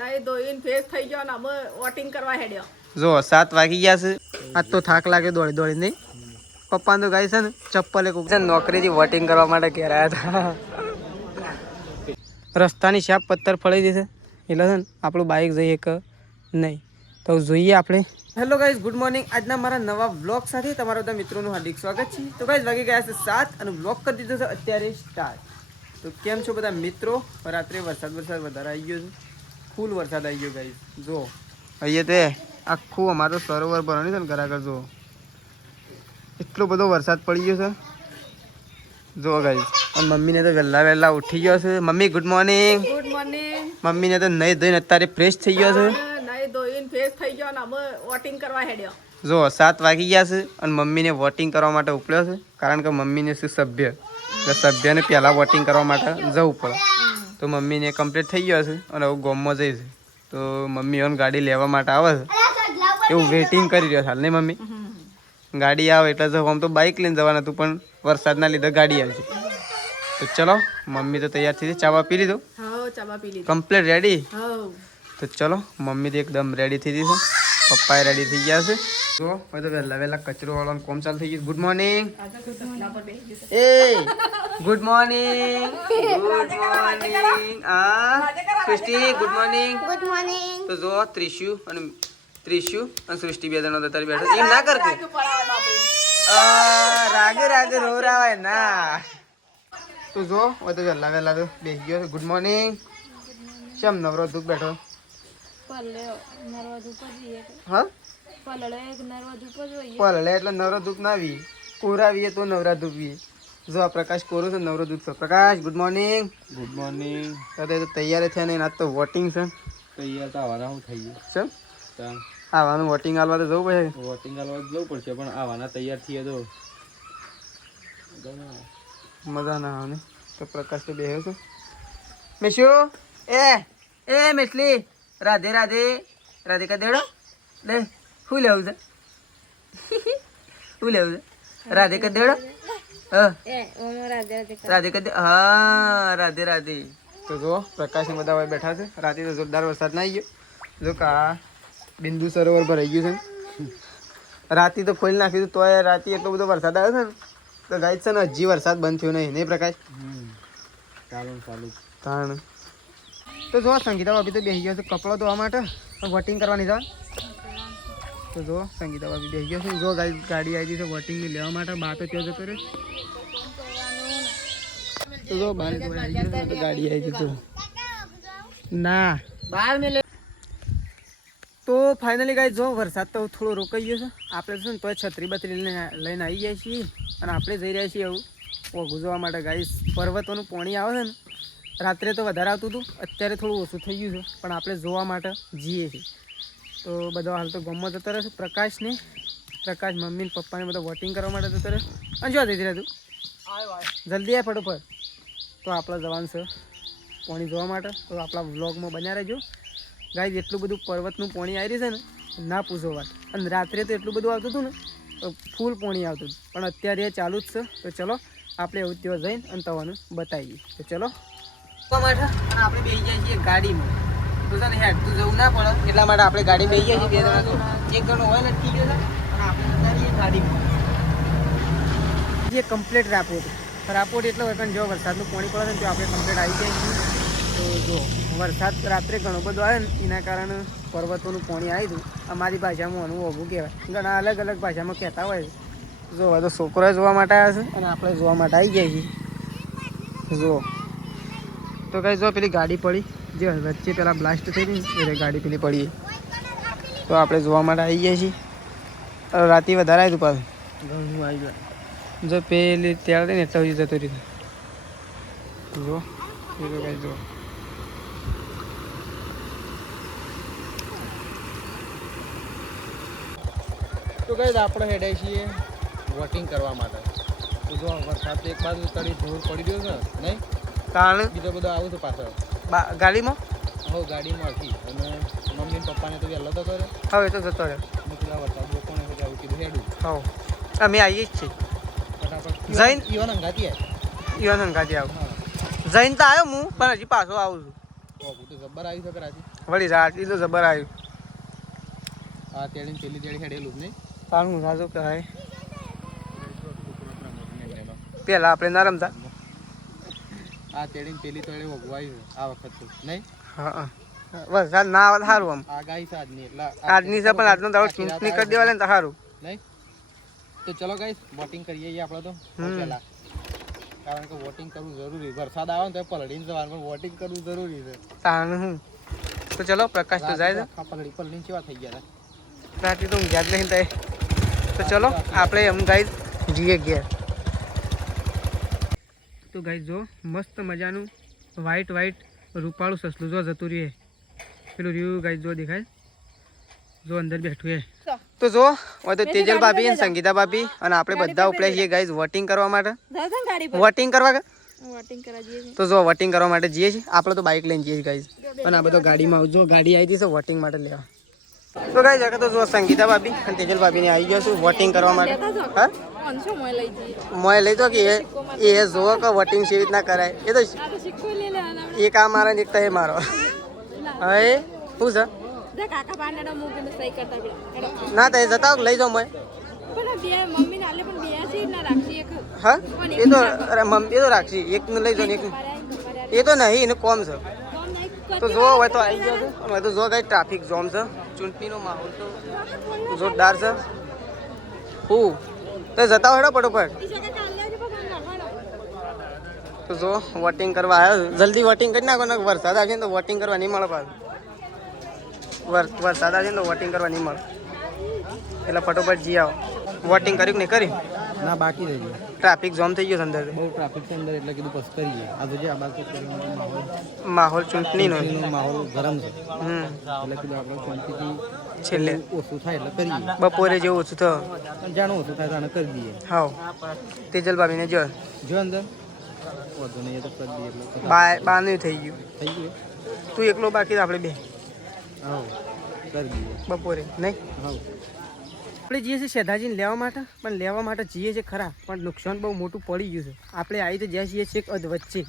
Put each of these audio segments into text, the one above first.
નહીં ધોઈને ફેસ થઈ ગયો ને અમે વોટિંગ કરવા હેડ્યો. જો 7 વાગી ગયા છે. આજ તો થાક લાગે દોડી દોડી નહીં. પપ્પાને તો ગાય છે ને ચપ્પલે નોકરીથી વોટિંગ કરવા માટે ઘેર આવ્યા હતા. રસ્તાની શાપ પથ્થર ફળી જશે એટલે છે ને આપણું બાઇક જઈએ કે નહીં તો જોઈએ આપણે. Hello guys, good morning. આજના મારા નવા વ્લોગ સાથે તમારા બધા મિત્રોનું હાર્દિક સ્વાગત છે. તો ગાઈઝ વાગી ગયા છે 7 અને વ્લોગ કરી દીધો છે અત્યારે સ્ટાર્ટ. તો કેમ છો બધા મિત્રો? રાત્રે વરસાદ વધારે આવી ગયો છે. ફૂલ વરસાદ આવી ગયો ગાઈઝ. જો અહીંયા તે આખું અમારું સરોવર ભરવાનું છે ને ઘરાઘર. જો એટલો બધો વરસાદ પડી ગયો છે. જો ગાઈઝ, અને મમ્મીને તો વહેલા ઉઠી ગયો છે. Mummy good morning. Good morning. મમ્મીને તો નહીં ધોઈને અત્યારે ફ્રેશ થઈ ગયો છે. નહીં ધોઈને ફેસ થઈ ગયો ને અમે વોટિંગ કરવા હેડ્યો. જો 7 વાગી ગયા છે અને મમ્મીને વોટિંગ કરવા માટે ઉપડ્યો છે. કારણ કે મમ્મીને શું સભ્ય એટલે સભ્યને પહેલાં વોટિંગ કરવા માટે જવું પડે. તો મમ્મીને કમ્પ્લીટ થઈ ગયો છે અને હવે ગામમાં જઈશ. તો મમ્મી હવે ગાડી લેવા માટે આવે છે એવું વેઇટિંગ કરી રહ્યો છે હાલ. નહીં મમ્મી? ગાડી આવે એટલે જો આમ તો બાઇક લઈને જવાનું હતું પણ વરસાદના લીધે ગાડી આવી છે. તો ચલો, મમ્મી તો તૈયાર થઈ ચાવા પી લીધો. હા, ચાવા પી લીધો. Complete ready? હા. તો ચલો, મમ્મી તો એકદમ રેડી થઈ ગઈ છે. પપ્પાએ રેડી થઈ ગયા છે. જો હવે તો વહેલા કચરો વાળવાનું કોમ ચાલુ થઈ ગયું. Good morning. એ good morning. Good morning. Srishti good morning. Good morning. તો જો ત્રિશુ અને સૃષ્ટિ બે જણા તારી બેઠા એમ ના કરતી. રાગે રોરાવાય ના. તો જો હવે તો વહેલા તો બેસી ગયો છે. Good morning. શેમ નવરો દુઃખ બેઠો? હા, પલળે એટલે નવરો દુઃખ ના વી. કોરાવીએ તો નવરા દુઃખીએ. જો આ પ્રકાશ કોરો છે નવરો દુઃખ છે. પ્રકાશ ગુડ મોર્નિંગ. Good morning. તો તૈયાર છે ને આજ તો વોટિંગ છે. તૈયાર તો આવવાના હું થઈ ગયું છે. ચાલ આવવાનું વોટિંગ હાલવા તો જવું પડે. વોટિંગ હાલવા જવું પડશે પણ આવવાના તૈયાર થઈએ તો મજા ના આવે ને. તો પ્રકાશ તો બેહ્યો છે. મેશુ એ મેસલી રાધે કા દેડો લે. શું લેવું છે? શું લેવું છે? રાધે કા દેડો. રાધે કા દે. હા, રાધે. તો જો પ્રકાશ બધા હવે બેઠા છે. રાતે તો જોરદાર વરસાદ ના આવી ગયો. જો કા બિંદુ સરોવર ભરાઈ ગયું છે. રાતે તો ખોલી નાખ્યું તો રાતે એટલો બધો વરસાદ આવ્યો છે ને તો ગાય છે ને હજી વરસાદ બંધ થયો નહીં પ્રકાશ? ચાલુ તાણ. તો જો સંગીતા ભાભી તો બેસી ગયો છે કપડો ધોવા માટે વોટિંગ કરવાની જવા. તો જો સંગીતા ભાભી બેસી ગયો છે. જો ગાડી આવી છે વોટિંગ લેવા માટે. બા તો ત્યાં જતો રહ્યો. તો જો ગાડી આવી છે ના બહાર મેં. તો ફાઇનલી ગાઈ જો વરસાદ તો થોડો રોકાઈ ગયો છે. આપણે છે ને તો છત્રી બત્રી લઈને આવી જાય છીએ અને આપણે જઈ રહ્યા છીએ એવું ઓઘું જોવા માટે. ગાઈસ પર્વતોનું પાણી આવે છે ને રાત્રે તો વધારે આવતું હતું, અત્યારે થોડું ઓછું થઈ ગયું છે પણ આપણે જોવા માટે જઈએ છીએ. તો બધો હાલ તો ગામમાં જતો રહેશે. પ્રકાશ મમ્મી ને પપ્પાને બધા વોટિંગ કરવા માટે જતો રહે. અને જો જઈ રહ્યા તું જલ્દી આવ ફટોફટ. તો આપણે જવાનું છે પાણી જોવા માટે. તો આપણા વ્લોગમાં બન્યા રહેજો ગાઈઝ. એટલું બધું પર્વતનું પાણી આવી રહ્યું છે ને ના પૂછો વાત. અને રાત્રે તો એટલું બધું આવતું હતું ને તો ફૂલ પાણી આવતું હતું પણ અત્યારે એ ચાલુ જ છે. તો ચલો આપણે એવું ત્યાં જઈને અને તવાનું બતાવીએ. તો ચલો માટે અને આપણે બેસી જઈએ છીએ ગાડીમાં. તો છે ને હેડતું જવું ના પડે એટલા માટે આપણે ગાડી બેસી જઈએ છીએ. બે જણા તો એક જણનો ઓઇલ અટકી ગયો છે અને આપણે જતા રહીએ ગાડીમાં. જે કમ્પ્લીટ રાપોટ એટલે હોય પણ જો વરસાદનું પાણી પડે ને તો આપણે કમ્પ્લીટ આવી જાય છીએ. તો જો વરસાદ રાત્રે ઘણો બધો આવે ને એના કારણે પર્વતોનું પાણી આવ્યું હતું. અમારી ભાષામાં આનું ઓઘું કહેવાય. ઘણા અલગ ભાષામાં કહેતા હોય છે. જો હવે તો છોકરા જોવા માટે આવ્યા છે અને આપણે જોવા માટે આવી જાય છીએ. જો તો કઈ જો પેલી ગાડી પડી જે વચ્ચે પેલા બ્લાસ્ટ થઈ હતી ને એ ગાડી પેલી પડી. તો આપણે જોવા માટે આવી જાય છીએ. રાતે વધારે આવ્યું પાછું ઘણું આવી ગયું. જો પેલી ત્યારે ને એટલે જતો રહ્યું. જો પેલું કઈ જો તો કઈ આપણે હેડે છીએ વોટિંગ કરવા માટે. તો જો વરસાદ એક બાજુ તળી જોર પડી ગયો છે નહીં કારણ બીજો બધો આવું તો પાછળ ગાડીમાં હવે ગાડીમાં હતી અને મમ્મી પપ્પાને તો વહેલો તો કરે હવે તો જતો રહ્યો. આ વરસાદ લોકોને આવું કીધું હેડું. હા અમે આવીએ જ છીએ ફટાફટ જૈન ઈવન અંગાતી આવું જૈન તો આવ્યો હું પણ હજી પાછો આવું છું. તો જબ્બર આવી શકે રાજી. વળી રાતી તો જબર આવ્યું. આ તેડી પેલી તેડી હેડેલું જ નહીં. તારું રાજો કહેવાય. પેલા આપણે ના રમતા. આ તેડી પેલી તેડી વગવાયું આ વખત તો નહીં. હા વરસાદ ના આવે સારું આમ. આગાહી છે આજની એટલે આજની છે પણ આજનો તારો ચૂંટણી કરી દેવા ને તો સારું નહીં. તો ચલો ગાઈસ વોટિંગ કરીએ આપણે તો પહેલા, કારણ કે વોટિંગ કરવું જરૂરી. વરસાદ આવે ને તો પલળીને જવાનું, પણ વોટિંગ કરવું જરૂરી છે. તાનું હું તો ચલો પ્રકાશ તો જાય છે. પલળીને કેવા થઈ ગયા રાતે તો ઊંઘ્યા જ નહીં થાય. તો ચલો આપણે એમ ગાઈઝ જઈએ ઘેર. તો ગાઈઝ જો મસ્ત મજાનું વ્હાઈટ રૂપાળું સસલું જો જતું રહીએ. પેલું રહ્યું ગાઈઝ જો દેખાય, જો અંદર બેઠું એ. તો જો હોય તો તેજલ ભાભી અને સંગીતા ભાભી અને આપણે બધા ઉપડ્યા છીએ ગાઈઝ વોટિંગ કરવા માટે. વોટિંગ કરવા તો જો વોટિંગ કરવા માટે જઈએ છીએ. આપણે તો બાઇક લઈને જઈએ છીએ ગાઈઝ, અને આ બધો ગાડીમાં આવજો. ગાડી આવી જશે વોટિંગ માટે લેવા. તો ગાઈઝ આગળ તો જો સંગીતા ભાભી અને તેજલ ભાભીને આવી ગયા છું વોટિંગ કરવા માટે. હા મોય લઈ તો કે એ જોવો કે વોટિંગ કેવી રીતના કરાય. એ તો એક આ મારો ને એક તો એ મારો. હવે શું છે ના થાય જતા લઈ જાઓ મોય. હા એ તો રાખશી. એકનું લઈ જાઓ ને એકનું એ તો નહીં, એનું કોમ છે. તો જો હોય તો આવી ગયો છે. હવે તો જો કઈ ટ્રાફિક જોમ છે. ચૂંટણીનો માહોલ તો જોરદાર છે. હું તો જતા હોય ફટોફટ. તો જો વોટિંગ કરવા આવ્યો. જલ્દી વોટિંગ કરી નાખો ને વરસાદ આવશે ને તો વોટિંગ કરવા નહીં મળે પાછું. વરસાદ આવશે ને તો વોટિંગ કરવા નહીં મળે. એટલે ફટોફટ જી આવો. વોટિંગ કર્યું કે નહીં કર્યું? ના બાકી રહી ગયું. ટ્રાફિક જામ થઈ ગયો અંદર. બહુ ટ્રાફિક છે અંદર એટલે કીધું પછી કરીએ. આ તો જે આ બાજુ માહોલ ચૂંટણીનો માહોલ ગરમ છે. એટલે કીધું આપણે શાંતિથી છેલ્લે ઓછું થાય એટલે કરીએ. બપોરે જેવું ઓછું થયું જાણું ઓછું થાય તો કરી દઈએ. હા તેજલ ભાભીને જો અંદર વધુ નહીં તો કરી દઈએ. એટલે બાનું થઈ ગયું. તું એકલો બાકી આપણે બે હા કરી દઈએ બપોરે નહીં. હા આપણે જઈએ છીએ શેધાજીને લેવા માટે, પણ લેવા માટે જઈએ છીએ ખરા પણ નુકસાન બહુ મોટું પડી ગયું છે. આપણે આવી તો જ્યાં છીએ છેક અધ વચ્ચે,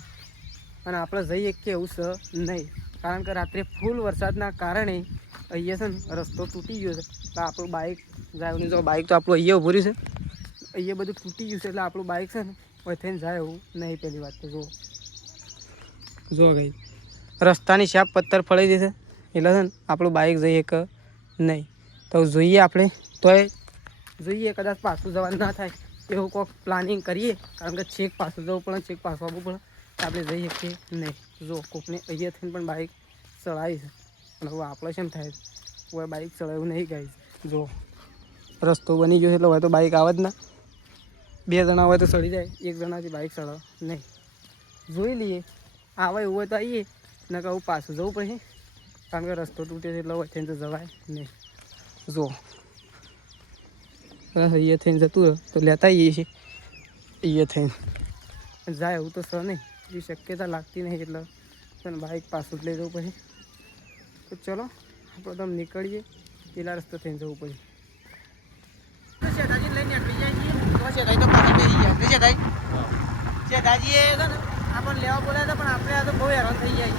અને આપણે જઈએ કે એવું છે નહીં, કારણ કે રાત્રે ફૂલ વરસાદના કારણે અહીંયા છે ને રસ્તો તૂટી ગયો છે. તો આપણું બાઇક જાય જો બાઇક તો આપણું અહીંયા ઊભું રહ્યું છે. અહીંયા બધું તૂટી ગયું છે એટલે આપણું બાઇક છે ને કોઈ થઈને જાય એવું નહીં. પહેલી વાત તો જો ગઈ રસ્તાની શાપ પથ્થર ફળી જશે એટલે છે ને આપણું બાઇક જઈએ કે નહીં. તો જોઈએ આપણે તોય જોઈએ કદાચ પાછું જવાનું ના થાય એવું કોઈક પ્લાનિંગ કરીએ, કારણ કે છેક પાછું જવું પડે, છેક પાછું આવવું પડે. આપણે જઈએ કે નહીં. જો કોકને અહીંયા થઈને પણ બાઇક ચલાવી છે, અને હવે આપણે શેમ થાય હવે બાઇક ચલાવ્યું નહીં ગાઈશ. જો રસ્તો બની ગયો એટલે હવે તો બાઇક આવે જ ના. બે જણા હોય તો ચડી જાય, એક જણાથી બાઇક ચલાવે નહીં. જોઈ લઈએ આવે એવું હોય તો આવીએ, ને કહું પાછું જવું પછી, કારણ કે રસ્તો તૂટે છે એટલે હોય થઈને તો જવાય નહીં. જો અહીંયા થઈને જતું હોય તો લેતા આવીએ છીએ. અહીંયા થઈને જાય એવું તો સર નહીં, એવી શક્યતા લાગતી નહીં. એટલે તને બાઇક પાછું જ લઈ જવું પછી. તો ચલો આપણે તો નીકળીએ, પેલા રસ્તો થઈને જવું પછી. શેઠાજી લઈને નીકળી જાય છીએ. શેઠાજી તો પાછા બેસી ગયા. શેઠાજીએ છે ને આપણને લેવા બોલાયા હતા, પણ આપણે આ તો બહુ હેરાન થઈ જાય.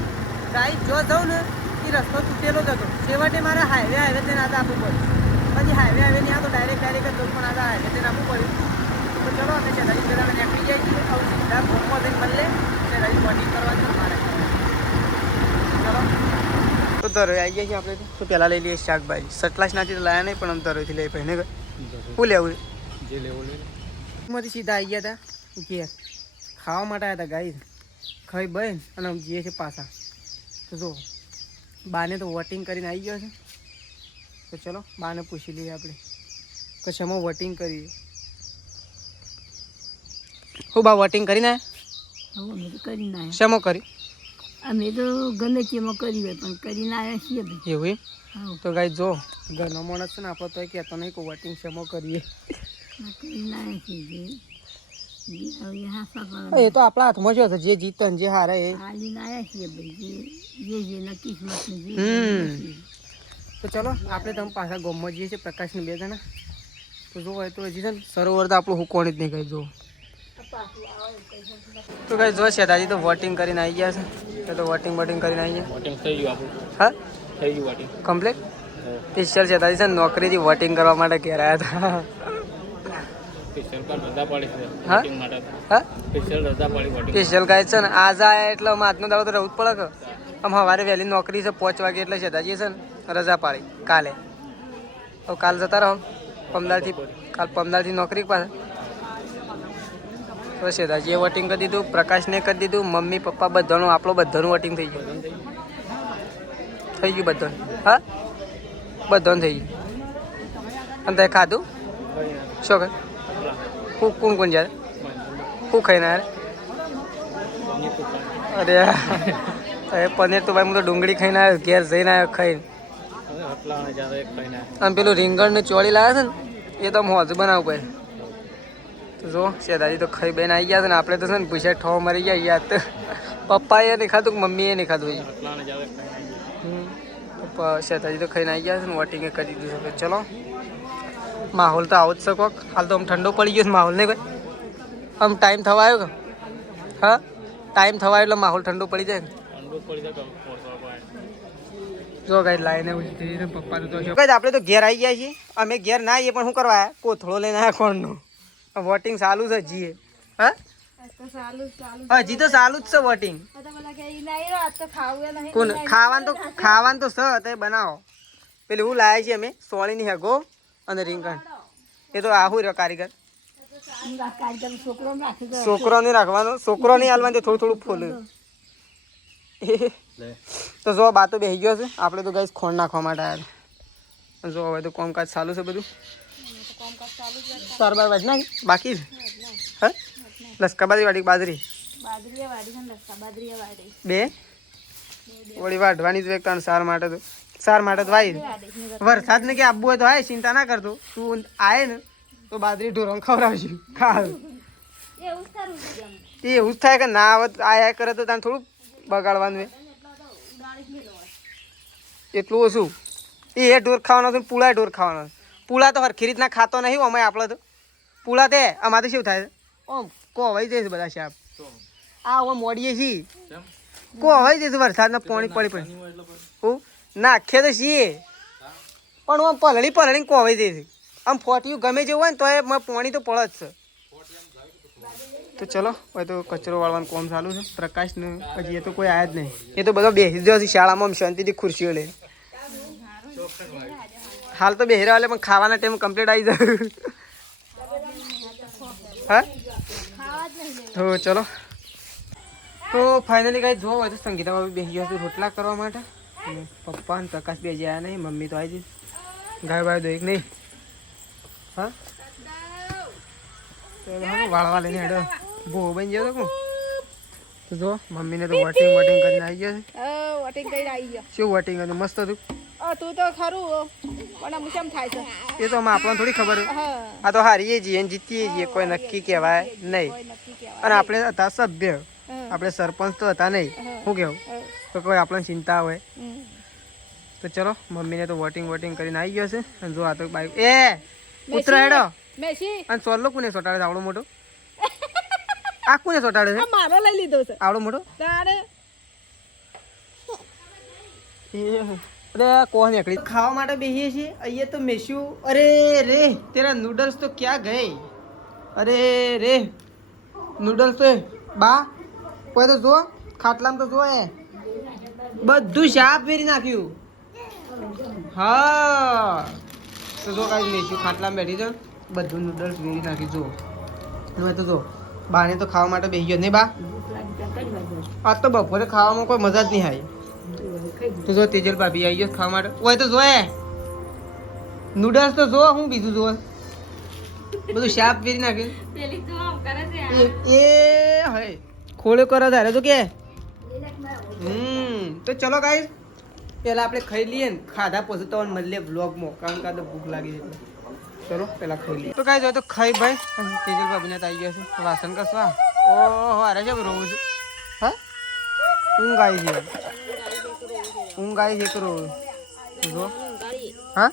ગાઈડ જો જાઉં ને એ રસ્તો તૂટેલો જ હતો. છેવટે મારે હાઈવે તેને આતા આપવું પડ્યું. પછી હાઈવે નહીં આ તો ડાયરેક્ટ જ પણ આતા હાઈવે તેને આપવું પડ્યું. તો ચલો અમે શેઠાજી પેલા નીકળી જાય છીએ. આવું સીધા ભોગમાં જઈને મળે શેઠાજી બોટિંગ કરવાની મારે. ચલો તો ધરોઈ આવી ગયા છીએ આપણે. તો પહેલાં લઈ લઈએ શાકભાજી. સટલાસનાથી તો લાયા નહીં, પણ આમ ધરોઈથી લઈ ભાઈને શું લેવું જે લેવું લે. માંથી સીધા આવી ગયા હતા ઘેર ખાવા માટે આવ્યા હતા. ગાઈ ખાઈ બહેન અને આમ જઈએ છીએ પાછા. તો જો બાને તો વોટિંગ કરીને આવી ગયો છે. તો ચલો બાને પૂછી લઈએ આપણે કે શેમાં વોટિંગ કરીએ. હું બા વોટિંગ કરીને આવ્યા? શેમાં કરી? અમે તો ગમે તેમાં કરી હોય પણ કરીને આવ્યા છીએ ભાઈ. એવું તો ગાઈ જો ઘરનો માણસ છે ને આપણે તો કહેતો નહીં કે વોટિંગ શેમાં કરીએ. કરીને આવ્યા છીએ એ તો આપણા હાથમાં છે, જે જીતે જે હારે એ હાલીને આવ્યા છીએ ભાઈ. જે નક્કી તો ચલો આપણે તમે પાછા ગામમાં જઈએ છીએ પ્રકાશની બે જણા. તો જો હોય તો હજી છે ને સરોવર તો આપણું હુકોણી જ નહીં કઈ જો. તો કઈ જો છે દાદી તો વોટિંગ કરીને આવી ગયા છે. તો વોટિંગ કરીને આવી ગયા. વોટિંગ થઈ ગયું આપણું. હા થઈ ગયું વોટિંગ કમ્પ્લીટ. સ્પેશિયલ છે તારી છે ને નોકરીથી વોટિંગ કરવા માટે ઘેર આવ્યા હતા. સ્પેશિયલ પર રજા પડી છે હા વોટિંગ માટે હા સ્પેશિયલ રજા પડી વોટિંગ સ્પેશિયલ કાંઈ છે ને આજે આયા એટલે આમ આજનો દાડો તો રહેવું જ પડે કે આમ સવારે વહેલી નોકરી છે 5 વાગે એટલે શેતાજી છે ને રજા પાડી કાલે. તો કાલ જતા રહો પમદારથી નોકરી પાસે. તો શેતાજીએ વોટિંગ કરી દીધું, પ્રકાશને કરી દીધું, મમ્મી પપ્પા બધાનું આપણું બધાનું વોટિંગ થઈ ગયું બધાનું. હા બધાનું થઈ ગયું. અને તે ખાધું શું કહે કોણ કોણ જાય શું ખાઈને યાર? અરે પનીર તો ભાઈ હું તો ડુંગળી ખાઈને આવ્યો, ઘેર જઈને આવ્યો ખાઈને. અને પેલું રીંગણ ને ચોળી લાવ્યા છે ને એ તો મોજ બનાવું ભાઈ. તો જો શેદાજી તો ખાઈ બેન આવી ગયા છે ને આપણે તો છે ને પૂછ્યા ઠો મરી ગયા યાદ તો પપ્પાએ નહીં ખાધું મમ્મીએ નહીં ખાધું. શેતાજી તો ખાઈને આવી ગયા છે ને વોટિંગ કરી દીધું છે. ચલો માહોલ તો આવો જ છે કોક. હાલ તો આમ ઠંડો પડી ગયો છે માહોલ નહીં ભાઈ. આમ ટાઈમ થવા આવ્યો કે હા ટાઈમ થવા એટલે માહોલ ઠંડો પડી જાય ને. જો ગાઈ લાઈને ઉઠી ને પપ્પા તો ગાઈ આપણે તો ઘેર આવી ગયા છીએ. અમે ઘેર ના આવીએ પણ શું કરવા આવ્યા? કોથળો લઈને આવ્યા કોણનો. વોટિંગ ચાલુ છે હજી. હા હજી તો ચાલુ જ છે વોટિંગ. કોણ ખાવાનું તો છે તે બનાવો. પેલું હું લાવ્યા છીએ અમે સોળીની હેગો અને રીંગણ. એ તો આવું રહ્યો કારીગર. છોકરો નહીં રાખવાનો, છોકરો નહીં હાલવાનું, થોડું થોડું ફોલ્યું. તો જો બાતો બેસી ગયો છે. આપણે તો ગાઈસ ખોણ નાખવા માટે આવ્યા. જો હવે તો કામકાજ ચાલુ છે બધું. 4 વાગે નાખી બાકી છે. હા લસકાબાદી વાડી બાજરી બે વળી વાઢવાની જ એક 3 સાર માટે તો વાય. વરસાદ ને કે આપવું હોય તો આય, ચિંતા ના કરતો. તું આય ને તો બાજરી ઢોરો ખવડાવશું ખાવ. એ એવું જ થાય કે ના આવે આયા કરે તો તને થોડું બગાડવાનું. એટલું ઓછું એ ઢોર ખાવાનો છે, પૂળા ઢોર ખાવાનો. પૂળા તો હરખી રીતના ખાતો નહીં. અમે આપણે તો પૂળા તે અમારે તો શું થાય છે ઓમ કોવાઈ જાય છે બધા શાપ. આ હવે મોડીએ છીએ કોવાઈ જાય છે વરસાદના પાણી પડી હું નાખીએ તો છીએ પણ આમ પલળીને કોવાઈ જાય છે. આમ ફોટ્યું ગમે જેવું હોય ને તો એ પાણી તો પડે જ છે. તો ચલો હવે તો કચરો વાળવાનું કામ ચાલુ છે. પ્રકાશને હજી એ તો કોઈ આવ્યા જ નહીં. એ તો બધો બેસી ગયો છે શાળામાં શાંતિથી ખુરશીઓ લે. હાલ તો બેહી રહ્યા પણ ખાવાના ટાઈમ કમ્પ્લીટ આવી જાય. હા તો ચલો તો ફાઇનલી કાંઈ જોવા હોય તો સંગીતા બાબી બેસી ગયો છું રોટલા કરવા માટે. અને પપ્પા અને પ્રકાશ બેસી આવ્યા નહીં, મમ્મી તો આવી જઈશ. ગાય બાય દો એક નહીં. હા વાળવા લઈને હેડો ભો બની ગયો તો જો મમ્મીને તો વોટિંગ કરીને આવી ગયો છે. વોટિંગ કરીને આવી ગયો. શું વોટિંગ હતું? મસ્ત હતું. તું તો ખરું પણ આમ કેમ થાય છે એ તો આપણને થોડી ખબર હોય. આ તો હારીએ છીએ જીતીએ છીએ કોઈ નક્કી કહેવાય નહીં. અને આપણે હતા સભ્ય, આપણે સરપંચ તો હતા નહીં. શું કહેવું તો કોઈ આપણને ચિંતા હોય. તો ચલો મમ્મીને તો વોટિંગ કરીને આવી ગયો છે. અને જો આ તો બાઈક એ પુત્ર હેડો અને સોલ્લો કોને સોટાડે છે આવડો મોટો? આ કોને સોટાડે છે? મારો લઈ લીધો છે આવડો મોટો. તારે અરે કોણ નીકળી ખાવા માટે બેસીએ છીએ અહીંયા તો મેસ્યુ. અરે રે તેરા નૂડલ્સ તો ક્યાં ગए? અરે રે નૂડલ્સ તો બા કોઈ તો જો ખાટલામાં તો જો એ બધું શાપ ફેરી નાખ્યું. હા તો જો કાંઈ મેસ્યુ ખાટલામાં બેઠી છે બધું નૂડલ્સ ફેરી નાખ્યું. જો હવે તો જો બાને તો ખાવા માટે બેસી ગયો નહીં બા. આજ તો બપોરે ખાવામાં કોઈ મજા જ નહીં આવી. તો જો તેજલ ભાભી આવી ગયો ખાવા માટે. ઓય તો જોયે નૂડલ્સ તો જો હું બીજું જો બધું શાપ ફેરી નાખ્યું. એ હે ખોળ્યો કરો તારે તો કે તો ચલો ગાઈસ પેલા આપણે ખાઈ લઈએ ને ખાધા પછી તો મળીએ વ્લોગમાં કારણ કે આ તો ભૂખ લાગી છે. ચલો પેલા ખાઈ લઈએ. તો ગાઈસ હોય તો ખાઈ ભાઈ તેજલ ભાભીને તો આવી ગયા છે વાસણ કસવા. ઓહો અરે છે રોજ હા ઊંઘ આવી છે. ઊંઘ આવી છે કરો જો હા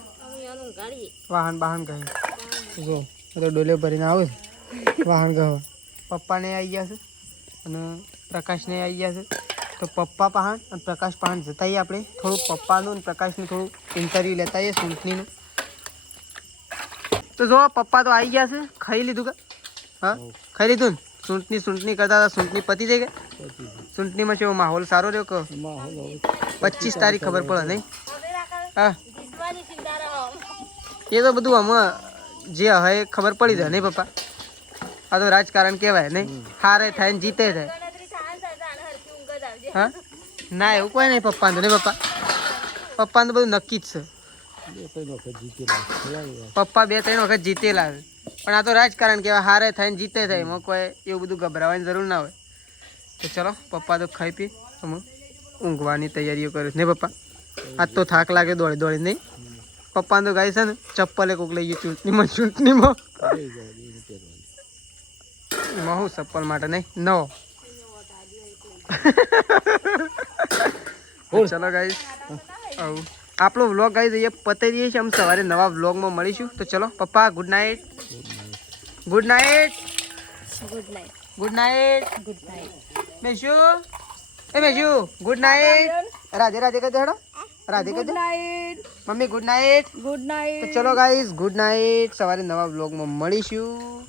વાહન કહે જો તો ડોલે ભરીને આવે વાહન કહે. પપ્પાને આવી ગયા છે અને પ્રકાશને આવી ગયા છે તો પપ્પા પહાણ અને પ્રકાશ પહાણ જતા આવીએ આપણે થોડું પપ્પાનું અને પ્રકાશનું થોડું ઇન્ટરવ્યૂ લેતા આવીએ સૂંટણીનું. તો જો પપ્પા તો આવી ગયા છે. ખાઈ લીધું કે? હા ખાઈ લીધું ને? સૂંટણી કરતા હતા. સૂંટણી પતી થઈ ગઈ. સૂંટણીમાં કેવો માહોલ સારો રહ્યો કે? 25 તારીખ ખબર પડે નહીં? હા એ તો બધું આમાં જે હવે ખબર પડી જાય નહીં પપ્પા? આ તો રાજકારણ કહેવાય નહીં? હારે થાય ને જીતે થાય. હા ના એવું કોઈ નહીં પપ્પાને તો નહીં પપ્પા? પપ્પાને તો બધું નક્કી જ છે. પપ્પા 2-3 વખત જીતેલા છે પણ આ તો રાજકારણ કહેવાય. હારે થાય ને જીતે થાય એમાં કોઈ એવું બધું ગભરાવાની જરૂર ના હોય. તો ચલો પપ્પા તો ખાઈ પી અમે ઊંઘવાની તૈયારીઓ કર્યું નહીં પપ્પા? આજ તો થાક લાગે દોડી દોડી નહીં? પપ્પાને તો ગાય છે ને ચપ્પલે કોક લઈ ગયું ચૂંટણીમાં હું ચપ્પલ માટે નહીં નવો. ચલો ગાઈસ આવું આપણો વ્લોગ ગાઈસ અહીંયા પતાવી દઈએ છીએ. અમે સવારે નવા વ્લોગમાં મળીશું. તો ચલો પપ્પા good night. Good night. Good night. Meshu એ મેશુ ગુડ નાઇટ. રાધે રાધે કહી દે હેડો. રાધે કહી દે. મમ્મી ગુડ નાઇટ. Good night. તો ચલો ગાઈસ ગુડ નાઇટ. સવારે નવા વ્લોગમાં મળીશું.